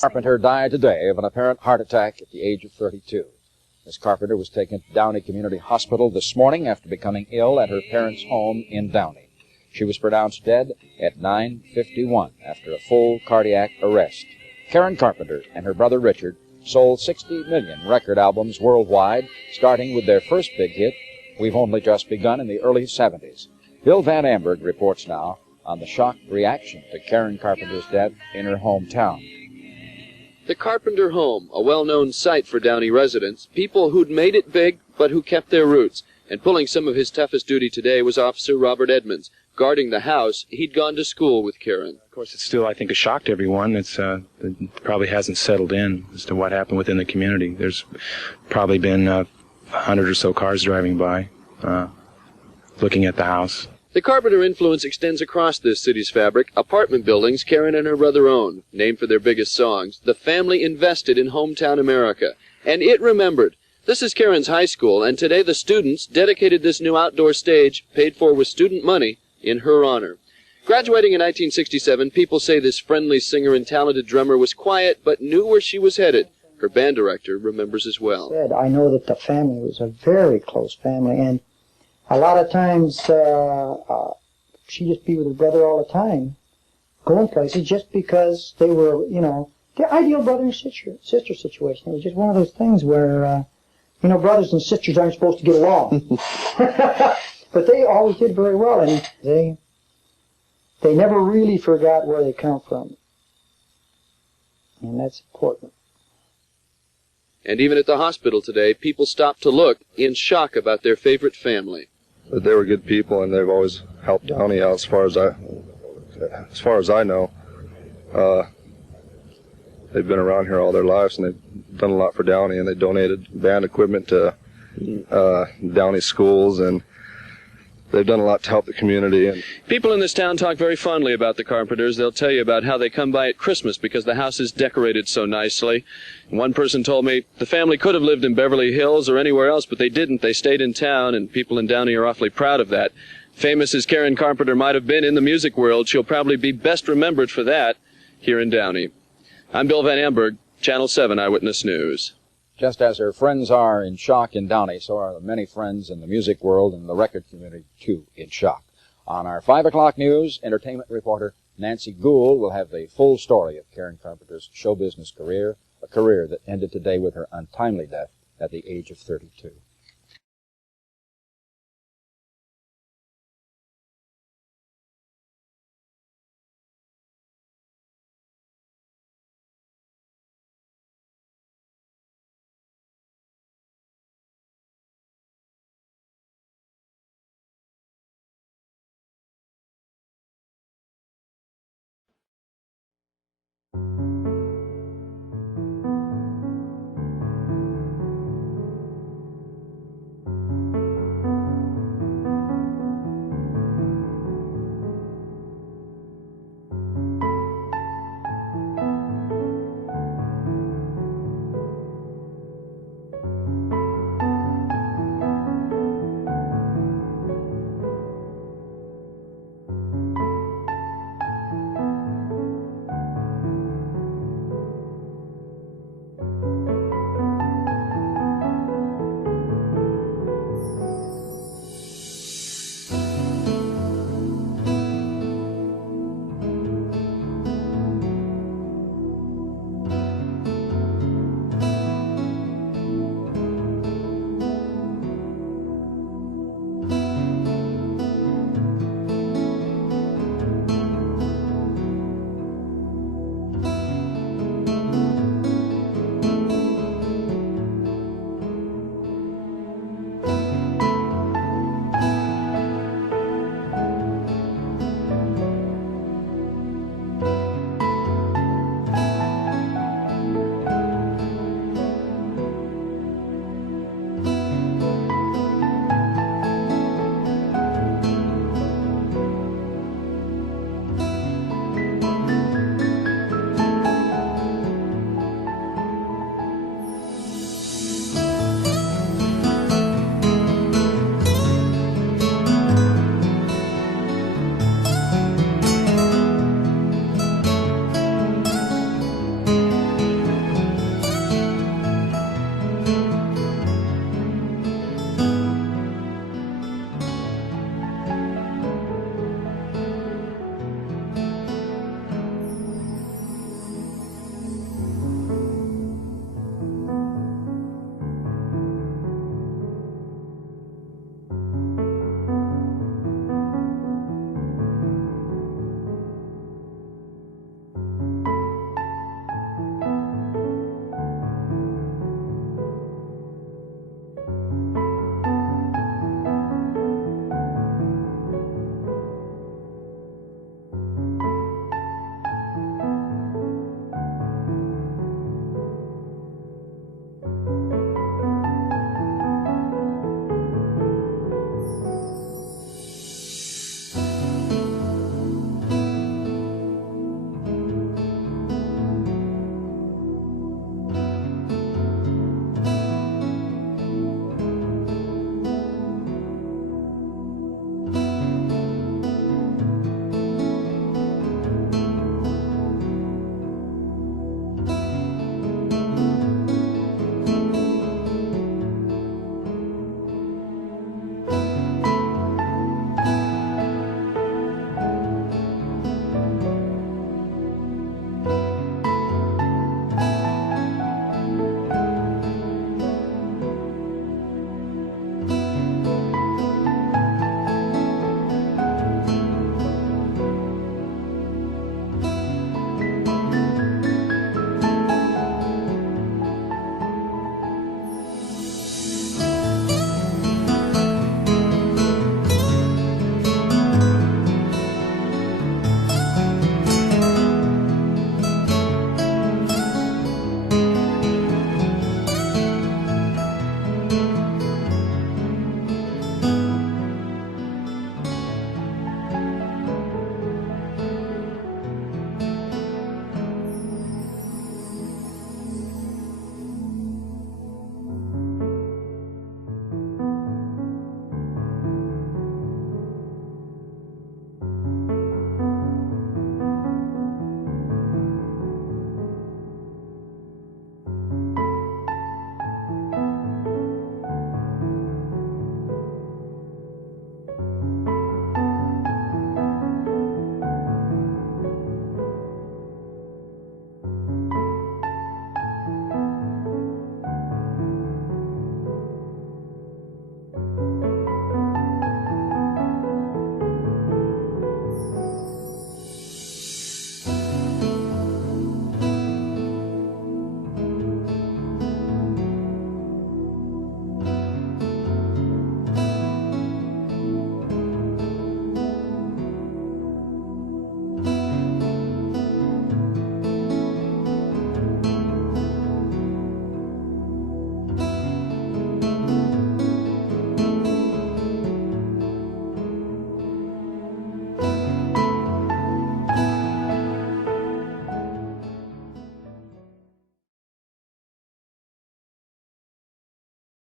Carpenter died today of an apparent heart attack at the age of 32. Miss Carpenter was taken to Downey Community Hospital this morning after becoming ill at her parents' home in Downey. She was pronounced dead at 9:51 after a full cardiac arrest. Karen Carpenter and her brother Richard sold 60 million record albums worldwide, starting with their first big hit, We've Only Just Begun, in the early 70s. Bill Van Amberg reports now on the shocked reaction to Karen Carpenter's death in her hometown. The Carpenter home, a well-known sight for Downey residents, people who'd made it big but who kept their roots. And pulling some of his toughest duty today was Officer Robert Edmonds, guarding the house. He'd gone to school with Karen. Of course, it's still, I think, a shock to everyone. It probably hasn't settled in as to what happened within the community. There's probably been 100 or so cars driving by, looking at the house. The Carpenter influence extends across this city's fabric. Apartment buildings Karen and her brother owned, named for their biggest songs. The family invested in hometown America, and it remembered. This is Karen's high school, and today the students dedicated this new outdoor stage, paid for with student money, in her honor. Graduating in 1967, people say this friendly singer and talented drummer was quiet, but knew where she was headed. Her band director remembers as well. I know that the family was a very close family, and a lot of times she'd just be with her brother all the time, going places just because they were, the ideal brother and sister situation. It was just one of those things where, brothers and sisters aren't supposed to get along. But they always did very well, and they never really forgot where they come from. And that's important. And even at the hospital today, people stopped to look in shock about their favorite family. But they were good people, and they've always helped Downey out as far as I know. They've been around here all their lives, and they've done a lot for Downey, and they donated band equipment to Downey schools, and they've done a lot to help the community. And people in this town talk very fondly about the Carpenters. They'll tell you about how they come by at Christmas because the house is decorated so nicely. One person told me the family could have lived in Beverly Hills or anywhere else, but they didn't. They stayed in town, and people in Downey are awfully proud of that. Famous as Karen Carpenter might have been in the music world, she'll probably be best remembered for that here in Downey. I'm Bill Van Amberg, Channel 7 Eyewitness News. Just as her friends are in shock in Downey, so are the many friends in the music world and the record community, too, in shock. On our 5 o'clock news, entertainment reporter Nancy Gould will have the full story of Karen Carpenter's show business career, a career that ended today with her untimely death at the age of 32.